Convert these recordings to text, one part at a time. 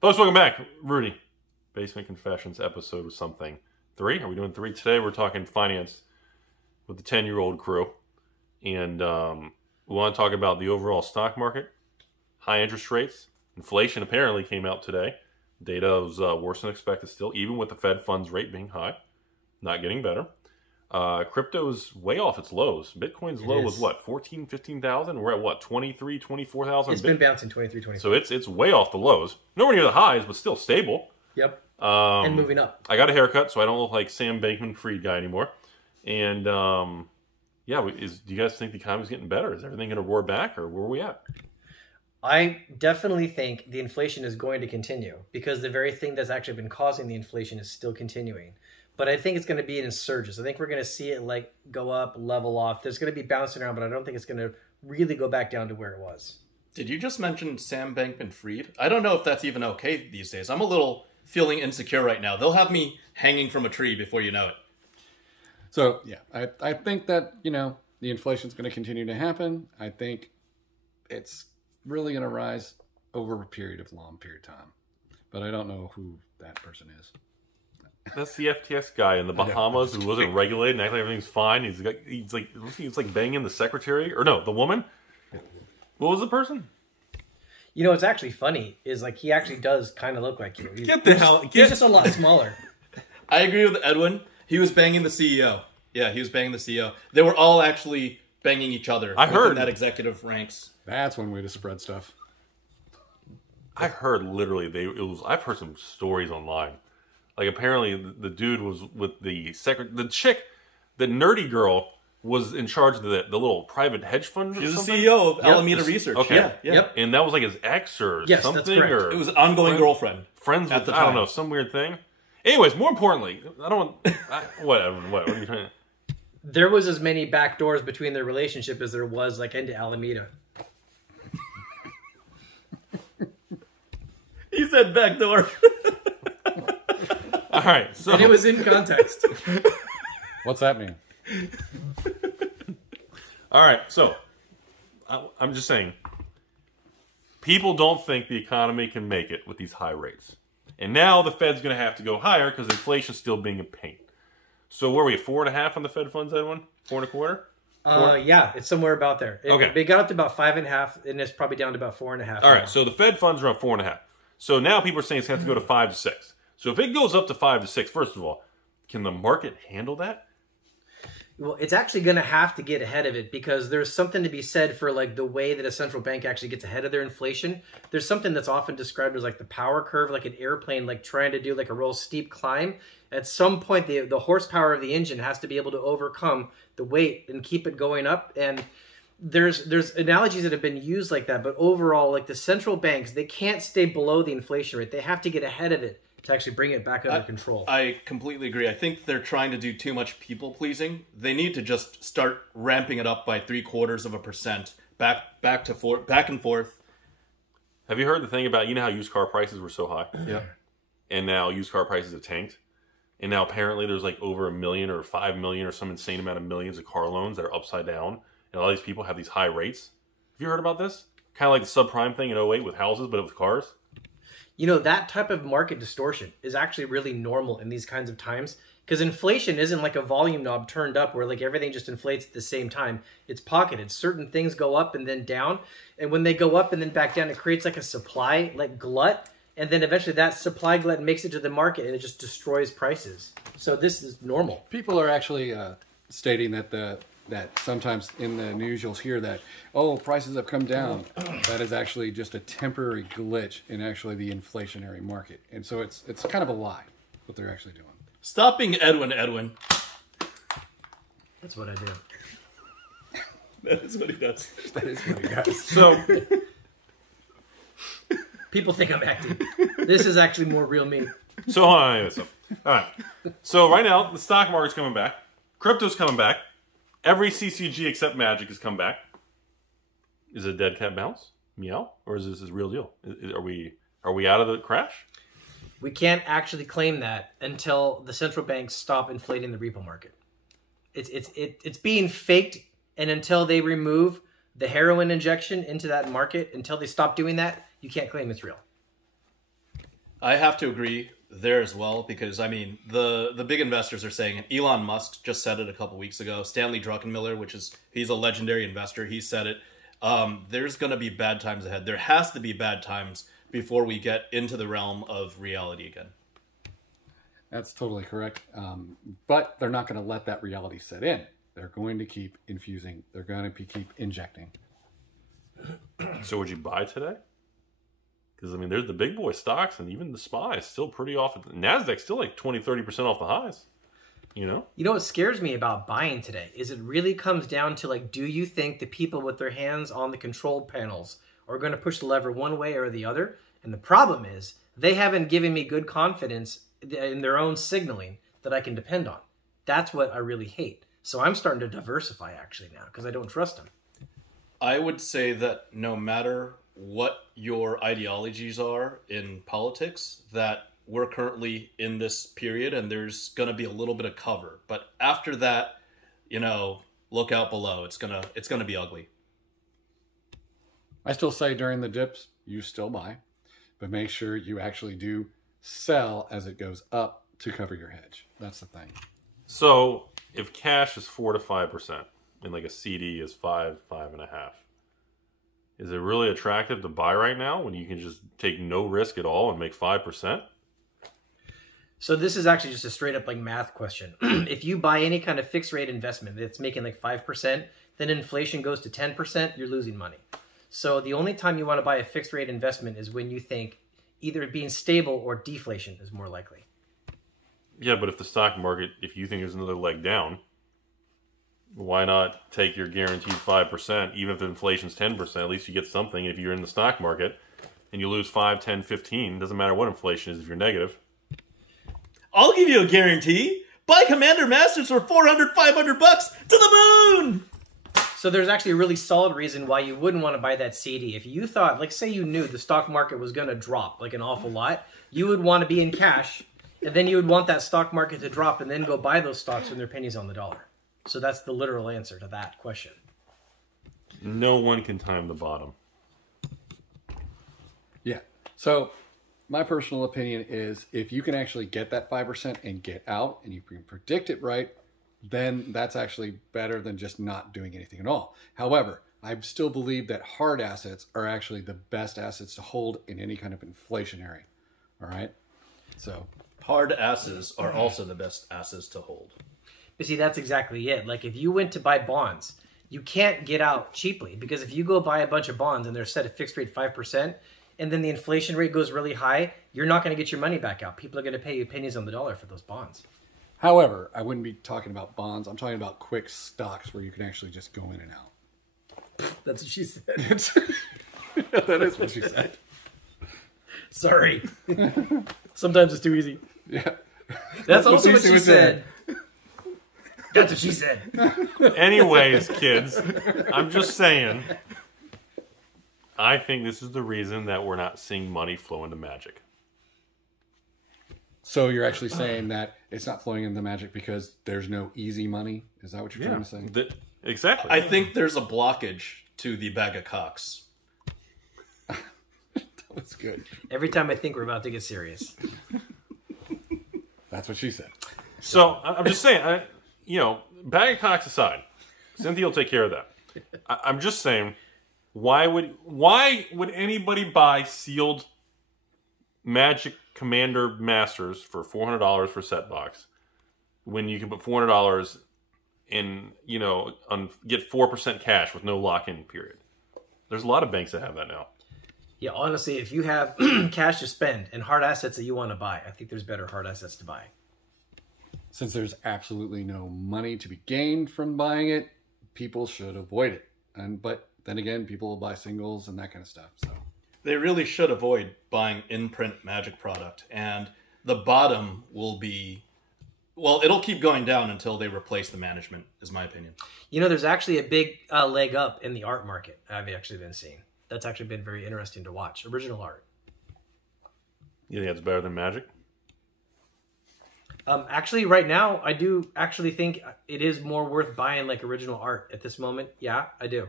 Folks, welcome back. Rudy, Basement Confessions episode something. 3? Are we doing 3 today? We're talking finance with the 10-year-old crew. And we want to talk about the overall stock market, high interest rates. Inflation apparently came out today. Data was worse than expected still, even with the Fed funds rate being high. Not getting better. Crypto's way off its lows. Bitcoin's low was what, 14, 15,000? We're at what, 23, 24,000? It's been bouncing 23, 24. So it's way off the lows. Nowhere near the highs, but still stable. Yep. And moving up. I got a haircut, so I don't look like Sam Bankman-Fried guy anymore. And yeah, do you guys think the economy's getting better? Is everything going to roar back, or where are we at? I definitely think the inflation is going to continue because the very thing that's actually been causing the inflation is still continuing. But I think it's going to be in surges. I think we're going to see it like go up, level off. There's going to be bouncing around, but I don't think it's going to really go back down to where it was. Did you just mention Sam Bankman-Fried? I don't know if that's even okay these days. I'm a little feeling insecure right now. They'll have me hanging from a tree before you know it. So, yeah, I think that, the inflation's going to continue to happen. I think it's really going to rise over a long period of time. But I don't know who that person is. That's the FTX guy in the Bahamas who wasn't regulated and acted like everything's fine. He's like banging the secretary, or no, the woman. What was the person? You know, what's actually funny is like he actually does kind of look like you. He's just a lot smaller. I agree with Edwin. He was banging the CEO. Yeah, he was banging the CEO. They were all actually banging each other. I heard that executive ranks. That's one way to spread stuff. I heard literally I've heard some stories online. Like apparently the dude was with the chick, the nerdy girl was in charge of the little private hedge fund. She's the CEO of Alameda Research. Okay. Yeah. Yep. And that was like his ex or something. That's correct. Or it was an ongoing girlfriend. Friends with, I don't know, some weird thing. Anyways, more importantly, what are you trying to... There was as many back doors between their relationship as there was like into Alameda. He said back door. All right, so... And it was in context. What's that mean? All right, so I'm just saying, people don't think the economy can make it with these high rates. And now the Fed's going to have to go higher because inflation's still being a pain. So where are we, 4.5 on the Fed funds, Edwin? 4.25? Yeah, it's somewhere about there. Okay. It got up to about 5.5, and it's probably down to about 4.5. All right, so the Fed funds are up 4.5. So now people are saying it's going to have to go to 5 to 6. So if it goes up to 5 to 6, first of all, can the market handle that? Well, it's actually going to have to get ahead of it because there's something to be said for like the way that a central bank actually gets ahead of their inflation. There's something that's often described as like the power curve, like an airplane, like trying to do like a real steep climb. At some point, the horsepower of the engine has to be able to overcome the weight and keep it going up. And there's analogies that have been used like that. But overall, like the central banks, they can't stay below the inflation rate. They have to get ahead of it to actually bring it back under control. I completely agree. I think they're trying to do too much people pleasing. They need to just start ramping it up by 0.75%, back and forth. Have you heard the thing about, how used car prices were so high? Yeah. And now used car prices have tanked. And now apparently there's like over 1 million or 5 million or some insane amount of millions of car loans that are upside down. And all these people have these high rates. Have you heard about this? Kind of like the subprime thing in 08 with houses, but with cars. That type of market distortion is actually really normal in these kinds of times because inflation isn't like a volume knob turned up where like everything just inflates at the same time. It's pocketed. Certain things go up and then down. And when they go up and then back down, it creates like a supply like glut. And then eventually that supply glut makes it to the market and it just destroys prices. So this is normal. People are actually stating that sometimes in the news you'll hear that, prices have come down. That is actually just a temporary glitch in actually the inflationary market. And so it's kind of a lie what they're actually doing. Stop being Edwin. That's what I do. That is what he does. That is what he does. So... People think I'm acting. This is actually more real me. So hold on. All right. So right now, the stock market's coming back. Crypto's coming back. Every CCG except Magic has come back. Is it a dead cat bounce? Meow? Or is this a real deal? Are we out of the crash? We can't actually claim that until the central banks stop inflating the repo market. It's being faked, and until they remove the heroin injection into that market, until they stop doing that, you can't claim it's real. I have to agree there as well, because I mean the big investors are saying it. Elon Musk just said it a couple weeks ago. Stanley Druckenmiller, he's a legendary investor, he said it. There's going to be bad times ahead. There has to be bad times before we get into the realm of reality again. That's totally correct. But they're not going to let that reality set in. They're going to keep infusing. They're going to keep injecting. So would you buy today? Because, I mean, there's the big boy stocks, and even the SPY is still pretty off. NASDAQ's still like 20, 30% off the highs. You know? You know what scares me about buying today is it really comes down to, like, do you think the people with their hands on the control panels are going to push the lever one way or the other? And the problem is they haven't given me good confidence in their own signaling that I can depend on. That's what I really hate. So I'm starting to diversify actually now because I don't trust them. I would say that no matter what your ideologies are in politics, that we're currently in this period and there's going to be a little bit of cover. But after that, you know, look out below. It's going to be ugly. I still say during the dips, you still buy, but make sure you actually do sell as it goes up to cover your hedge. That's the thing. So if cash is 4 to 5% and like a CD is 5.5, is it really attractive to buy right now when you can just take no risk at all and make 5%? So this is actually just a straight up like math question. If you buy any kind of fixed rate investment that's making like 5%, then inflation goes to 10%, you're losing money. So the only time you want to buy a fixed rate investment is when you think either being stable or deflation is more likely. Yeah, but if the stock market, if you think there's another leg down, why not take your guaranteed 5%, even if the inflation's 10%, at least you get something. If you're in the stock market and you lose 5, 10, 15, doesn't matter what inflation is if you're negative. I'll give you a guarantee. Buy Commander Masters for $400, $500 to the moon! So there's actually a really solid reason why you wouldn't want to buy that CD. If you thought, like say you knew the stock market was going to drop like an awful lot, you would want to be in cash, and then you would want that stock market to drop and then go buy those stocks when they're pennies on the dollar. So that's the literal answer to that question. No one can time the bottom. Yeah. So my personal opinion is if you can actually get that 5% and get out and you can predict it right, then that's actually better than just not doing anything at all. However, I still believe that hard assets are actually the best assets to hold in any kind of inflationary. All right? So hard assets are also the best assets to hold. But see, that's exactly it. Like if you went to buy bonds, you can't get out cheaply because if you go buy a bunch of bonds and they're set at fixed rate 5%, and then the inflation rate goes really high, you're not going to get your money back out. People are going to pay you pennies on the dollar for those bonds. However, I wouldn't be talking about bonds. I'm talking about quick stocks where you can actually just go in and out. That's what she said. That is what she said. Sorry. Sometimes it's too easy. Yeah. That's also what she said. That's what she said. Anyways, kids, I'm just saying, I think this is the reason that we're not seeing money flow into Magic. So you're actually saying that it's not flowing into Magic because there's no easy money? Is that what you're trying to say? Exactly. I think there's a blockage to the bag of cocks. That was good. Every time I think we're about to get serious. That's what she said. So I'm just saying, bag of cocks aside, Cynthia will take care of that. I'm just saying, why would anybody buy sealed Magic Commander Masters for $400 for set box when you can put $400 in, get 4% cash with no lock-in period? There's a lot of banks that have that now. Yeah, honestly, if you have cash to spend and hard assets that you want to buy, I think there's better hard assets to buy. Since there's absolutely no money to be gained from buying it, people should avoid it. But then again, people will buy singles and that kind of stuff. So they really should avoid buying in-print Magic product. And the bottom will be, well, it'll keep going down until they replace the management, is my opinion. There's actually a big leg up in the art market I've actually been seeing. That's actually been very interesting to watch. Original art. You think it's better than Magic? Actually, right now, I do actually think it is more worth buying like original art at this moment. Yeah, I do.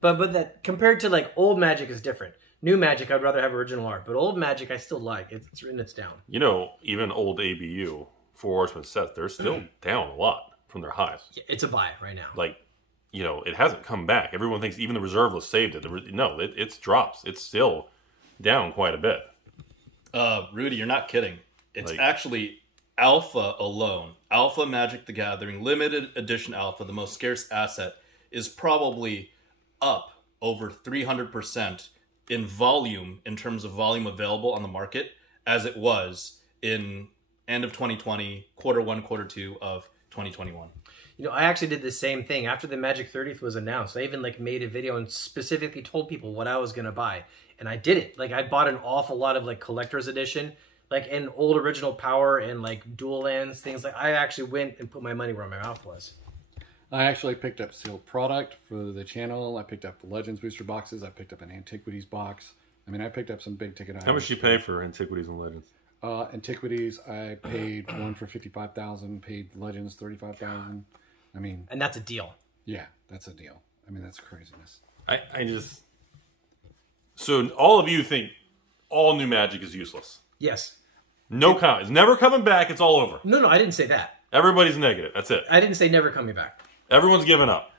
But that compared to like old Magic is different. New Magic, I'd rather have original art, but old Magic I still like. It's written, it's down. You know, even old ABU, Four Horsemen sets, they're still down a lot from their highs. Yeah, it's a buy right now. Like, you know, it hasn't come back. Everyone thinks even the reserve list saved it. No, it's drops. It's still down quite a bit. Rudy, you're not kidding. It's Like- actually Alpha alone. Alpha Magic the Gathering, limited edition Alpha, the most scarce asset, is probably up over 300% in volume, in terms of volume available on the market, as it was in end of 2020, quarter 1, quarter 2 of 2021. You know, I actually did the same thing after the Magic 30th was announced. I even like made a video and specifically told people what I was going to buy. And I did it. Like I bought an awful lot of like collector's edition, like an old original power and like dual lands, things like I actually went and put my money where my mouth was. I actually picked up sealed product for the channel. I picked up the Legends booster boxes. I picked up an Antiquities box. I mean, I picked up some big ticket items. How much do you pay for Antiquities and Legends? Antiquities, I paid one for $55,000. Paid Legends $35,000. I mean, And that's a deal. yeah, that's a deal. I mean, that's craziness. I just... So all of you think all new Magic is useless. Yes. No comment. It's never coming back. It's all over. No, I didn't say that. Everybody's negative. That's it. I didn't say never coming back. Everyone's giving up.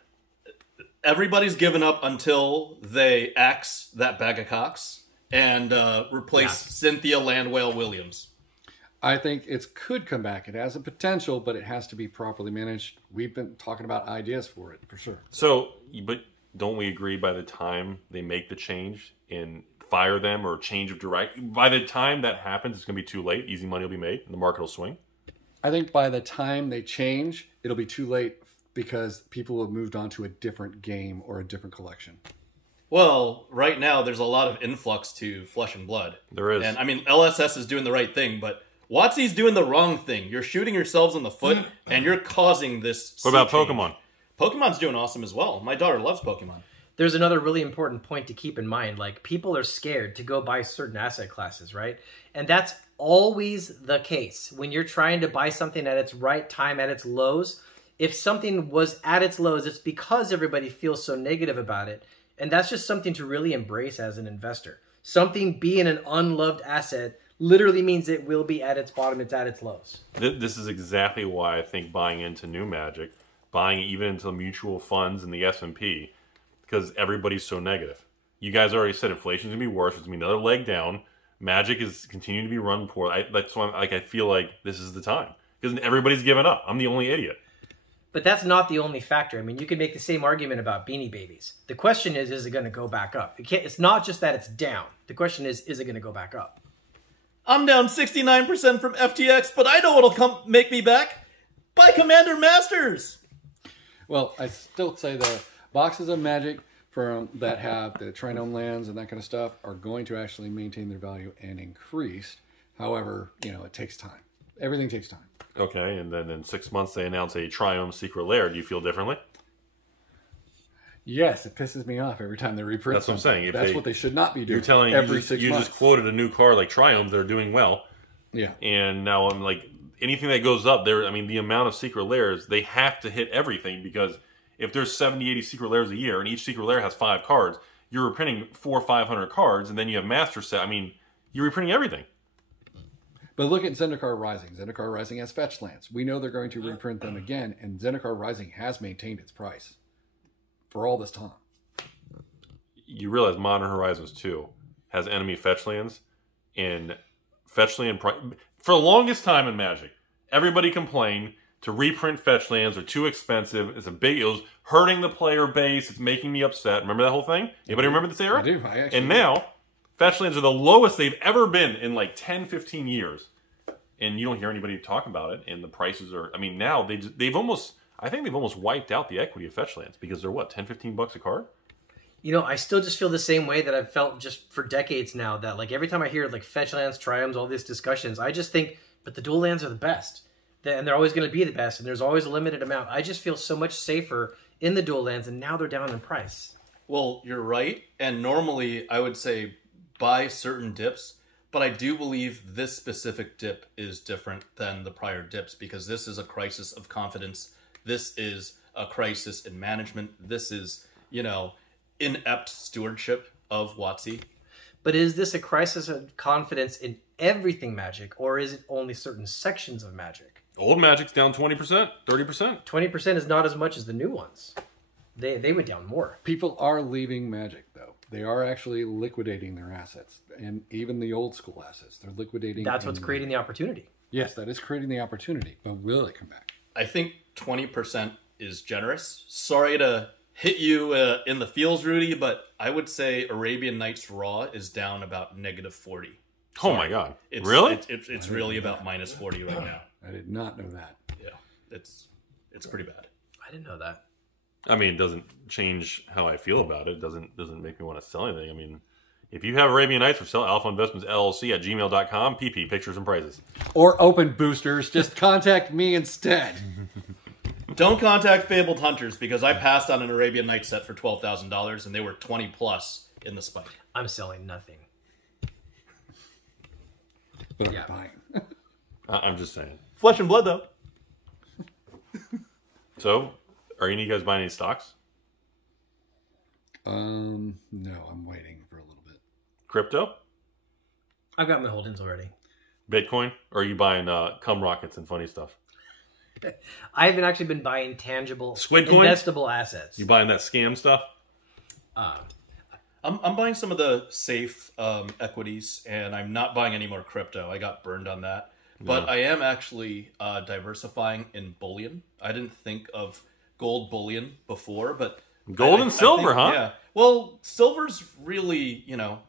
Everybody's given up until they axe that bag of cocks and replace Cynthia Landwale Williams. I think it could come back. It has a potential, but it has to be properly managed. We've been talking about ideas for it, for sure. So, but don't we agree by the time they make the change and fire them or change of direction, by the time that happens, it's going to be too late. Easy money will be made and the market will swing. I think by the time they change, it'll be too late because people have moved on to a different game or a different collection. Well, right now there's a lot of influx to Flesh and Blood. There is. And I mean, LSS is doing the right thing, but WotC's doing the wrong thing. You're shooting yourselves in the foot and you're causing this. What about sea change. Pokemon? Pokemon's doing awesome as well. My daughter loves Pokemon. There's another really important point to keep in mind. Like, people are scared to go buy certain asset classes, right? And that's always the case. When you're trying to buy something at its right time, at its lows, if something was at its lows, it's because everybody feels so negative about it. And that's just something to really embrace as an investor. Something being an unloved asset literally means it will be at its bottom, it's at its lows. This is exactly why I think buying into new Magic, buying even into mutual funds and the S&P, because everybody's so negative. You guys already said inflation's going to be worse. It's going to be another leg down. Magic is continuing to be run poor. That's why I feel like this is the time. Because everybody's given up. I'm the only idiot. But that's not the only factor. I mean, you could make the same argument about Beanie Babies. The question is it going to go back up? It's not just that it's down. The question is it going to go back up? I'm down 69% from FTX, but I know what'll make me back. Buy Commander Masters. Well, I still say the boxes of Magic from that have the Trinome lands and that kind of stuff are going to actually maintain their value and increase. However, you know, it takes time. Everything takes time. Okay, and then in 6 months they announce a Triumph Secret Lair. Do you feel differently? Yes, it pisses me off every time they reprint. That's what I'm saying. If That's what they should not be doing. You're telling every you 6 months. just quoted a new card like Triumph. They're doing well. Yeah. And now I'm like, anything that goes up there, I mean, the amount of Secret Lairs, they have to hit everything because if there's 70, 80 Secret Lairs a year and each Secret Lair has 5 cards, you're reprinting 400 or 500 cards and then you have Master Set. I mean, you're reprinting everything. But look at Zendikar Rising. Zendikar Rising has fetch lands. We know they're going to reprint them again, and Zendikar Rising has maintained its price for all this time. You realize Modern Horizons 2 has enemy fetch lands, and fetch land for the longest time in Magic, everybody complained to reprint fetch lands are too expensive. It was hurting the player base. It's making me upset. Remember that whole thing? Anybody remember this era? I do. And now, fetch lands are the lowest they've ever been in like 10, 15 years. And you don't hear anybody talk about it. And the prices are, I mean, now they've almost wiped out the equity of fetch lands because they're what, 10, 15 bucks a card? You know, I still just feel the same way that I've felt just for decades now, that like every time I hear like fetch lands, triumphs, all these discussions, I just think, but the dual lands are the best. And they're always going to be the best. And there's always a limited amount. I just feel so much safer in the dual lands, and now they're down in price. Well, you're right. And normally I would say buy certain dips, but I do believe this specific dip is different than the prior dips because this is a crisis of confidence. This is a crisis in management. This is, you know, inept stewardship of WotC. But is this a crisis of confidence in everything magic, or is it only certain sections of magic? Old magic's down 20%, 30%. 20% is not as much as the new ones. They went down more. People are leaving magic, though. They are actually liquidating their assets. And even the old school assets, they're liquidating. That's what's creating the opportunity. Yes, that is creating the opportunity. But will it come back? I think 20% is generous. Sorry to hit you in the feels, Rudy, but I would say Arabian Nights Raw is down about -40. Oh my God. It's, really? It's really about -40 right now. I did not know that. Yeah, it's pretty bad. I didn't know that. I mean, it doesn't change how I feel about it. It doesn't make me want to sell anything. I mean, if you have Arabian Nights for sale, AlphaInvestmentsLLC at gmail.com, PP, pictures and prices. Or open boosters, just contact me instead. Don't contact Fabled Hunters, because I passed on an Arabian Nights set for $12,000 and they were 20 plus in the spike. I'm selling nothing. But I'm Yeah. buying. I'm just saying. Flesh and blood, though. So, are any of you guys buying any stocks? No, I'm waiting for a little bit. Crypto? I've got my holdings already. Bitcoin? Or are you buying cum rockets and funny stuff? I haven't actually been buying tangible, Squid coin? investable assets. You buying that scam stuff? I'm buying some of the safe equities, and I'm not buying any more crypto. I got burned on that. But I am actually diversifying in bullion. I didn't think of gold bullion before, but... Gold and silver, huh? Yeah. Well, silver's really,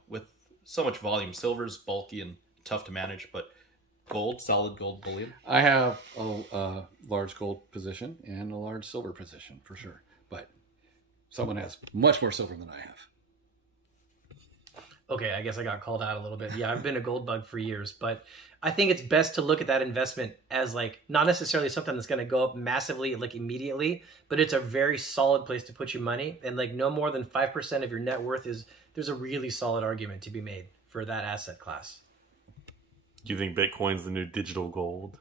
with so much volume, silver's bulky and tough to manage, but gold, solid gold bullion. I have a large gold position and a large silver position, for sure. But someone has much more silver than I have. Okay, I guess I got called out a little bit. Yeah, I've been a gold bug for years, but I think it's best to look at that investment as like not necessarily something that's going to go up massively like immediately, but it's a very solid place to put your money, and like no more than 5% of your net worth there's a really solid argument to be made for that asset class. Do you think Bitcoin's the new digital gold?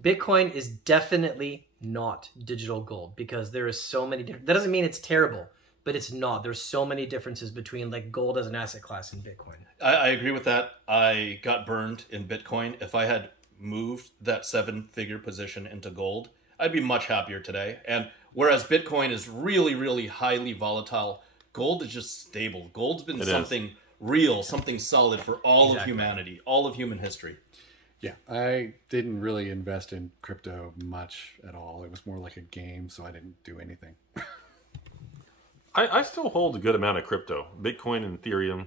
Bitcoin is definitely not digital gold because there is so many different. That doesn't mean it's terrible, but it's not. There's so many differences between like gold as an asset class and Bitcoin. I agree with that. I got burned in Bitcoin. If I had moved that 7-figure position into gold, I'd be much happier today. And whereas Bitcoin is really, really highly volatile, gold is just stable. Gold's been something real, something solid for all of humanity, all of human history. Yeah, I didn't really invest in crypto much at all. It was more like a game, so I didn't do anything. I still hold a good amount of crypto. Bitcoin and Ethereum,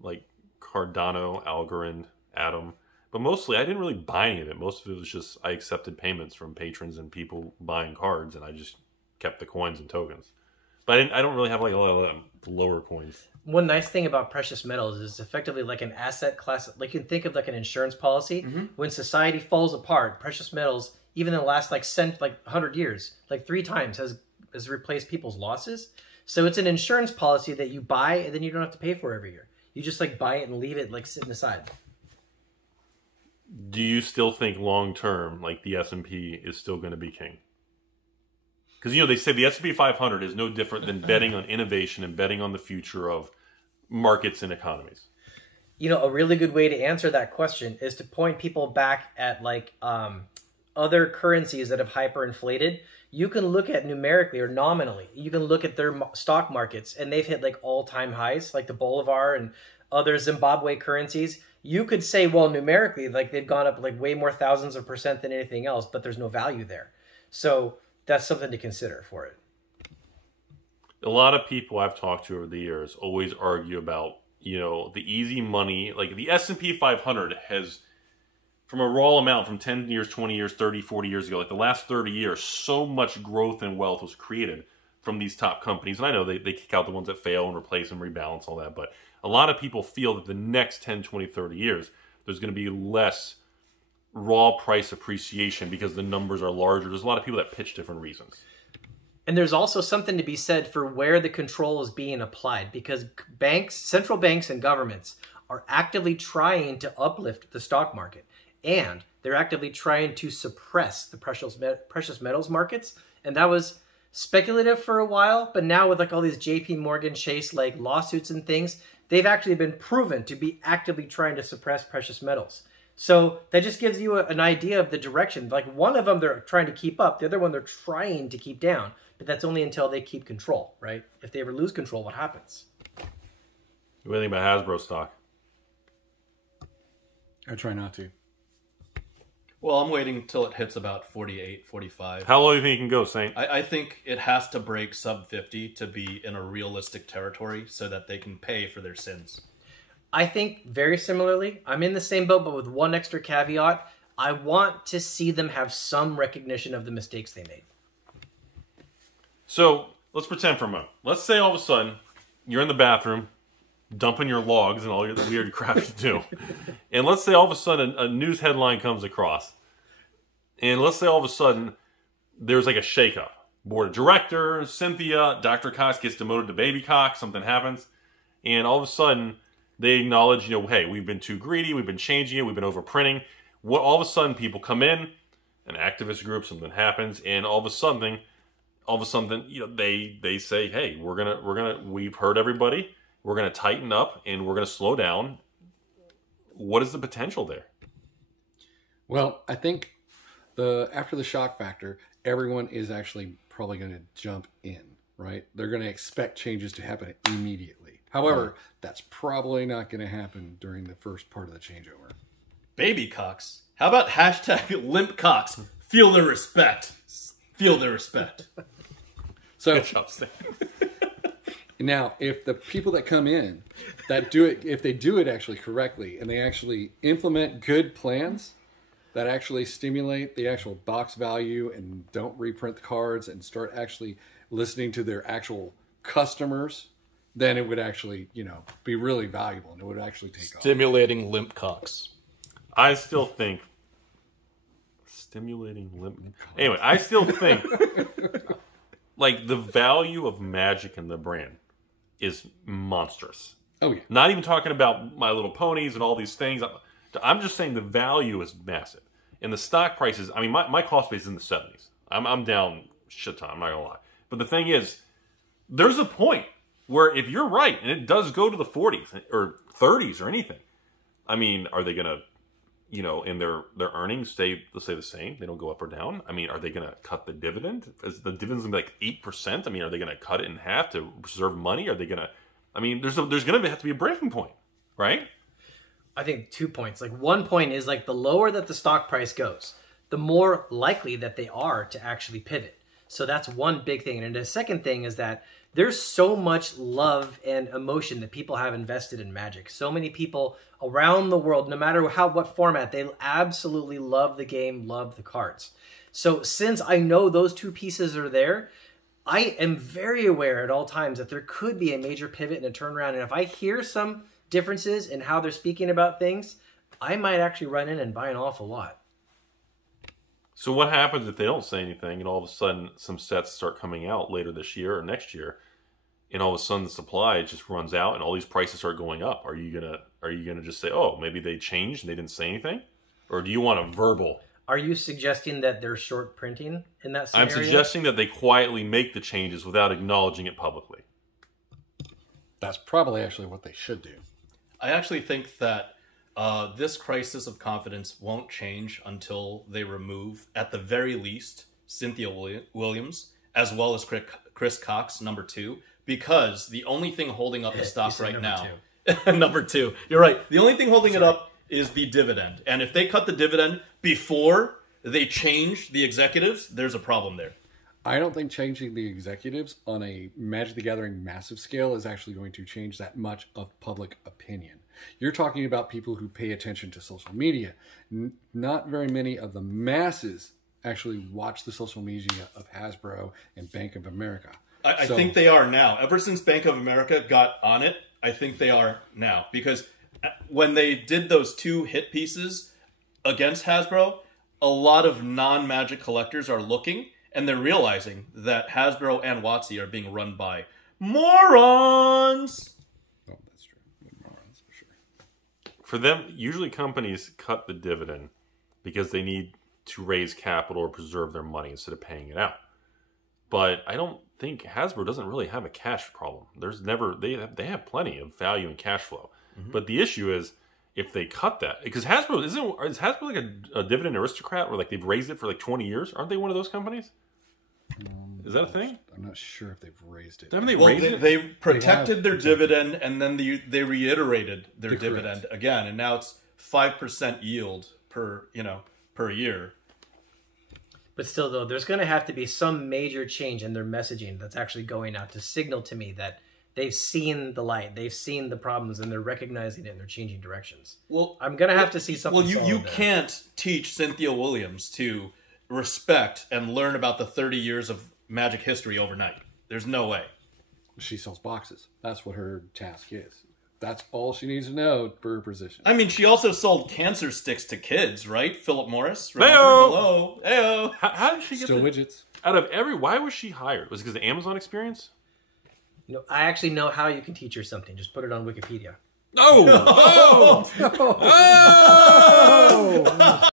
like Cardano, Algorand, Atom. But mostly, I didn't really buy any of it. Most of it was just I accepted payments from patrons and people buying cards, and I just kept the coins and tokens. But I don't really have like a lot of the lower coins. One nice thing about precious metals is it's effectively like an asset class. Like you can think of like an insurance policy. Mm-hmm. When society falls apart, precious metals, even in the last like 100 years, like 3 times has replaced people's losses. So it's an insurance policy that you buy and then you don't have to pay for every year. You just like buy it and leave it like sitting aside. Do you still think long term, like the S&P is still going to be king? Because, they say the S&P 500 is no different than betting on innovation and betting on the future of markets and economies. A really good way to answer that question is to point people back at like other currencies that have hyperinflated. You can look at numerically or nominally. You can look at their stock markets, and they've hit like all-time highs, like the Bolivar and other Zimbabwe currencies. You could say, well, numerically, like they've gone up like way more thousands of % than anything else, but there's no value there. So that's something to consider for it. A lot of people I've talked to over the years always argue about, the easy money. Like the S&P 500 has, from a raw amount from 10 years, 20 years, 30, 40 years ago, like the last 30 years, so much growth and wealth was created from these top companies. And I know they kick out the ones that fail and replace and rebalance all that. But a lot of people feel that the next 10, 20, 30 years, there's going to be less raw price appreciation because the numbers are larger. There's a lot of people that pitch different reasons. And there's also something to be said for where the control is being applied, because central banks and governments are actively trying to uplift the stock market, and they're actively trying to suppress the precious metals markets. And that was speculative for a while, but now with like all these JP Morgan Chase like lawsuits and things, they've actually been proven to be actively trying to suppress precious metals. So that just gives you an idea of the direction. Like one of them they're trying to keep up, the other one they're trying to keep down. But that's only until they keep control, right? If they ever lose control, what happens? What do you think about Hasbro stock? I try not to. Well, I'm waiting until it hits about 48, 45. How low do you think it can go, Saint? I think it has to break sub 50 to be in a realistic territory so that they can pay for their sins. I think very similarly. I'm in the same boat, but with one extra caveat. I want to see them have some recognition of the mistakes they made. So let's pretend for a moment. Let's say all of a sudden you're in the bathroom dumping your logs and all your weird crap you do. And let's say all of a sudden a news headline comes across. And let's say all of a sudden there's like a shakeup. Board of directors, Cynthia, Dr. Cox gets demoted to Baby Cox, something happens. And all of a sudden they acknowledge, hey, we've been too greedy, we've been changing it, we've been overprinting. All of a sudden people come in, an activist group, something happens, and all of a sudden, they say, hey, we've heard everybody, we're gonna tighten up and we're gonna slow down. What is the potential there? Well, I think after the shock factor, everyone is actually probably going to jump in, right? They're going to expect changes to happen immediately. However, that's probably not going to happen during the first part of the changeover. Baby Cox. How about hashtag Limp Cox? Feel the respect. Feel the respect. So now, if the people that come in that do it, if they do it actually correctly and they actually implement good plans that actually stimulate the actual box value and don't reprint the cards and start actually listening to their actual customers, then it would actually, be really valuable and it would actually take off. Stimulating Limp Cox. I still think stimulating limp. Anyway, I still think like the value of Magic in the brand is monstrous. Oh yeah. Not even talking about My Little Ponies and all these things. I'm just saying the value is massive. And the stock prices, I mean, my cost base is in the 70s. I'm down shit ton, I'm not gonna lie. But the thing is, there's a point where if you're right, and it does go to the 40s or 30s or anything, I mean, are they gonna, in their earnings stay, let's say, the same? They don't go up or down? I mean, are they gonna cut the dividend? Is the dividend's gonna be like 8%? I mean, are they gonna cut it in half to preserve money? Are they gonna, I mean, there's gonna have to be a breaking point, right? I think 2 points. Like one point is like the lower that the stock price goes, the more likely that they are to actually pivot. So that's one big thing. And the second thing is that there's so much love and emotion that people have invested in Magic. So many people around the world, no matter what format, they absolutely love the game, love the cards. So since I know those two pieces are there, I am very aware at all times that there could be a major pivot and a turnaround. And if I hear some differences in how they're speaking about things, I might actually run in and buy an awful lot. So what happens if they don't say anything and all of a sudden some sets start coming out later this year or next year, and all of a sudden the supply just runs out and all these prices start going up? Are you gonna just say, oh, maybe they changed and they didn't say anything? Or do you want a verbal? Are you suggesting that they're short printing in that scenario? I'm suggesting that they quietly make the changes without acknowledging it publicly. That's probably actually what they should do. I actually think that this crisis of confidence won't change until they remove, at the very least, Cynthia Williams, as well as Chris Cox, number 2, because the only thing holding up the stock right now... number 2. You're right. The only thing holding it up is the dividend. And if they cut the dividend before they change the executives, there's a problem there. I don't think changing the executives on a Magic the Gathering massive scale is actually going to change that much of public opinion. You're talking about people who pay attention to social media. Not very many of the masses actually watch the social media of Hasbro and Bank of America. I think they are now. Ever since Bank of America got on it, I think they are now. Because when they did those 2 hit pieces against Hasbro, a lot of non-Magic collectors are looking, and they're realizing that Hasbro and WotC are being run by morons. Oh, that's true. Morons, for sure. For them, usually companies cut the dividend because they need to raise capital or preserve their money instead of paying it out. But I don't think Hasbro doesn't really have a cash problem. There's never they have plenty of value and cash flow. But the issue is if they cut that, because Hasbro is Hasbro like a dividend aristocrat where like they've raised it for like 20 years? Aren't they one of those companies? Is that a thing? I'm not sure if they've raised it. Haven't they raised it? They protected their dividend, and then they reiterated their dividend again, and now it's 5% yield per year. But still, though, there's going to have to be some major change in their messaging that's actually going out to signal to me that they've seen the light, they've seen the problems, and they're recognizing it, and they're changing directions. Well, I'm going to have to see something. Well, you can't teach Cynthia Williams to respect and learn about the 30 years of Magic history overnight. There's no way. She sells boxes. That's what her task is. That's all she needs to know for her position. I mean, she also sold cancer sticks to kids, right? Philip Morris. Heyo! Hello. Heyo. How did she get Still widgets? Out of why was she hired? Was it because of the Amazon experience? No, I actually know how you can teach her something. Just put it on Wikipedia. Oh! Oh!